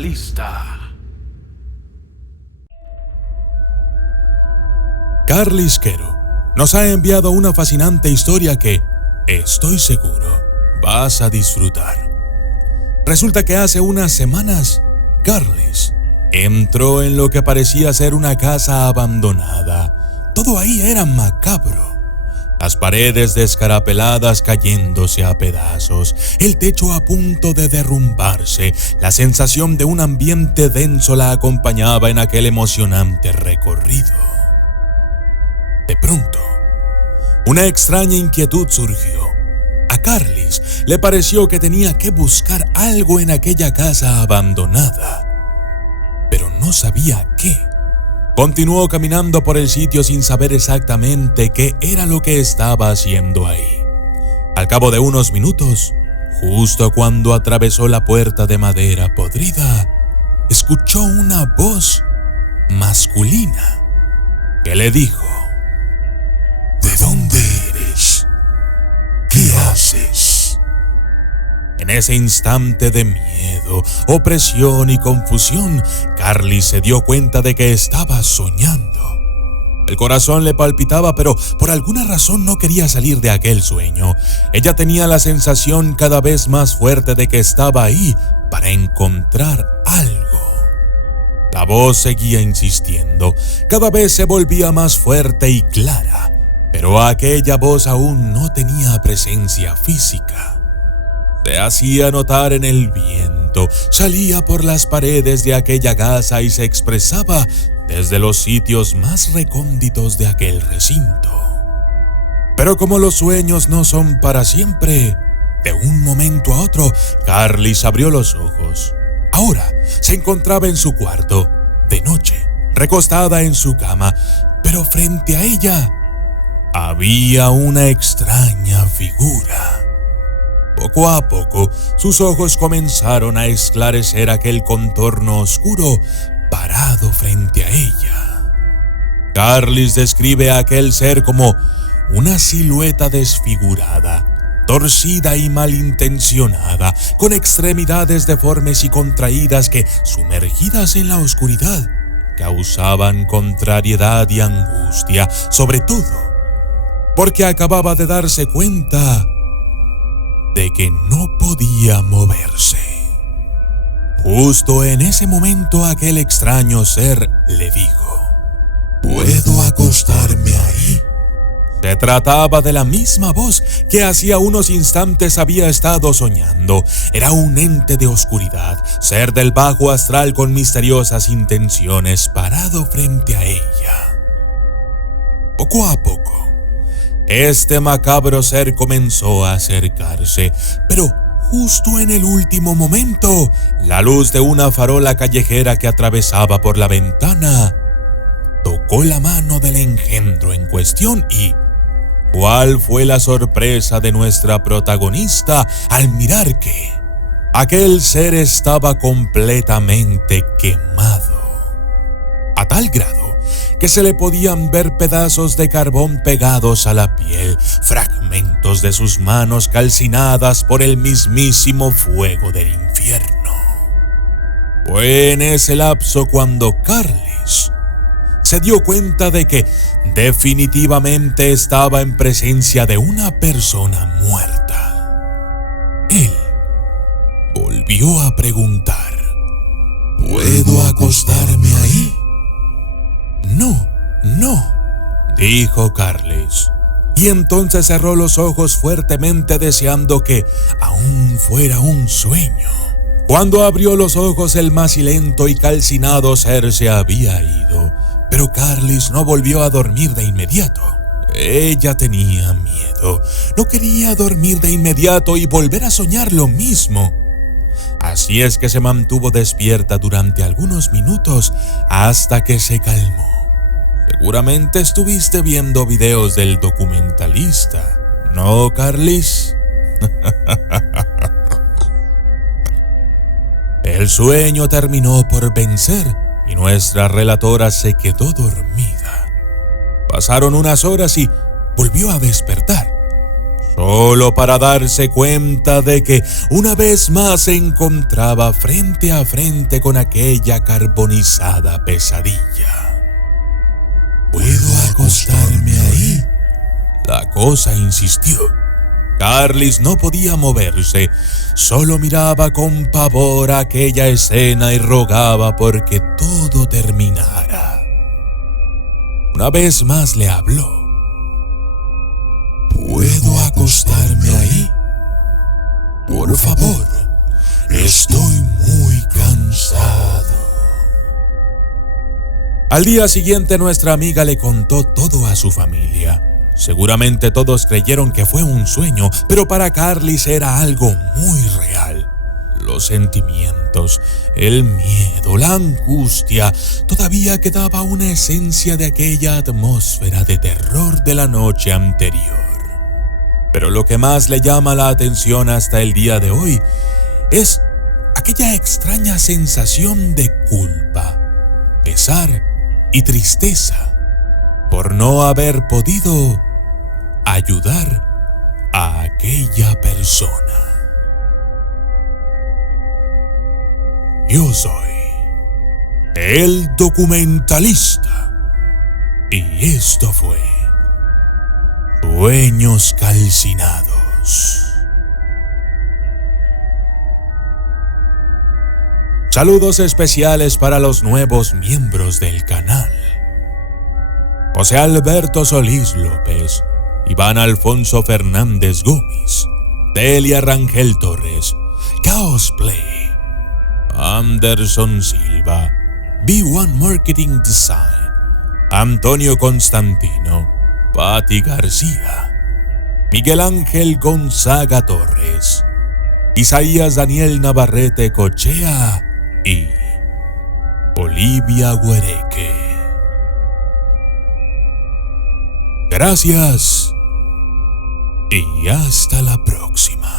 documentalista. Carlis Quero nos ha enviado una fascinante historia que, estoy seguro, vas a disfrutar. Resulta que hace unas semanas, Carlis entró en lo que parecía ser una casa abandonada. Todo ahí era macabro. Las paredes descarapeladas cayéndose a pedazos, el techo a punto de derrumbarse, la sensación de un ambiente denso la acompañaba en aquel emocionante recorrido. De pronto, una extraña inquietud surgió. A Carlis le pareció que tenía que buscar algo en aquella casa abandonada, pero no sabía qué. Continuó caminando por el sitio sin saber exactamente qué era lo que estaba haciendo ahí. Al cabo de unos minutos, justo cuando atravesó la puerta de madera podrida, escuchó una voz masculina que le dijo: ¿De dónde eres? ¿Qué haces? En ese instante de miedo, opresión y confusión, Carlis se dio cuenta de que estaba soñando. El corazón le palpitaba, pero por alguna razón no quería salir de aquel sueño. Ella tenía la sensación cada vez más fuerte de que estaba ahí para encontrar algo. La voz seguía insistiendo, cada vez se volvía más fuerte y clara, pero aquella voz aún no tenía presencia física. Se hacía notar en el viento, salía por las paredes de aquella casa y se expresaba desde los sitios más recónditos de aquel recinto. Pero como los sueños no son para siempre, de un momento a otro, Carlis abrió los ojos. Ahora se encontraba en su cuarto, de noche, recostada en su cama, pero frente a ella había una extraña figura. Poco a poco, sus ojos comenzaron a esclarecer aquel contorno oscuro parado frente a ella. Carlis describe a aquel ser como una silueta desfigurada, torcida y malintencionada, con extremidades deformes y contraídas que, sumergidas en la oscuridad, causaban contrariedad y angustia, sobre todo porque acababa de darse cuenta de que no podía moverse. Justo en ese momento aquel extraño ser le dijo: ¿Puedo acostarme ahí? Se trataba de la misma voz que hacía unos instantes había estado soñando. Era un ente de oscuridad, ser del bajo astral con misteriosas intenciones, parado frente a ella. Poco a poco, este macabro ser comenzó a acercarse, pero justo en el último momento, la luz de una farola callejera que atravesaba por la ventana tocó la mano del engendro en cuestión y ¿cuál fue la sorpresa de nuestra protagonista al mirar que aquel ser estaba completamente quemado? A tal grado que se le podían ver pedazos de carbón pegados a la piel, fragmentos de sus manos calcinadas por el mismísimo fuego del infierno. Fue en ese lapso cuando Carlis se dio cuenta de que definitivamente estaba en presencia de una persona muerta. Él volvió a preguntar: ¿puedo acostarme ahí? No, dijo Carlis, y entonces cerró los ojos fuertemente deseando que aún fuera un sueño. Cuando abrió los ojos, el macilento y calcinado ser se había ido, pero Carlis no volvió a dormir de inmediato. Ella tenía miedo, no quería dormir de inmediato y volver a soñar lo mismo. Así es que se mantuvo despierta durante algunos minutos hasta que se calmó. Seguramente estuviste viendo videos del documentalista, ¿no, Carlis? El sueño terminó por vencer y nuestra relatora se quedó dormida. Pasaron unas horas y volvió a despertar. solo para darse cuenta de que una vez más se encontraba frente a frente con aquella carbonizada pesadilla. ¿Puedo acostarme ahí? La cosa insistió. Carlis no podía moverse, solo miraba con pavor aquella escena y rogaba porque todo terminara. Una vez más le habló. ¿Puedo acostarme ahí? Por favor, estoy muy cansado. Al día siguiente nuestra amiga le contó todo a su familia. Seguramente todos creyeron que fue un sueño, pero para Carlis era algo muy real. Los sentimientos, el miedo, la angustia, todavía quedaba una esencia de aquella atmósfera de terror de la noche anterior. Pero lo que más le llama la atención hasta el día de hoy es aquella extraña sensación de culpa, pesar y tristeza por no haber podido ayudar a aquella persona. Yo soy el documentalista y esto fue Sueños Calcinados. Saludos especiales para los nuevos miembros del canal: José Alberto Solís López, Iván Alfonso Fernández Gómez, Delia Rangel Torres, Chaos Play, Anderson Silva, B1 Marketing Design, Antonio Constantino, Patti García, Miguel Ángel Gonzaga Torres, Isaías Daniel Navarrete Cochea y Olivia Guereque. Gracias y hasta la próxima.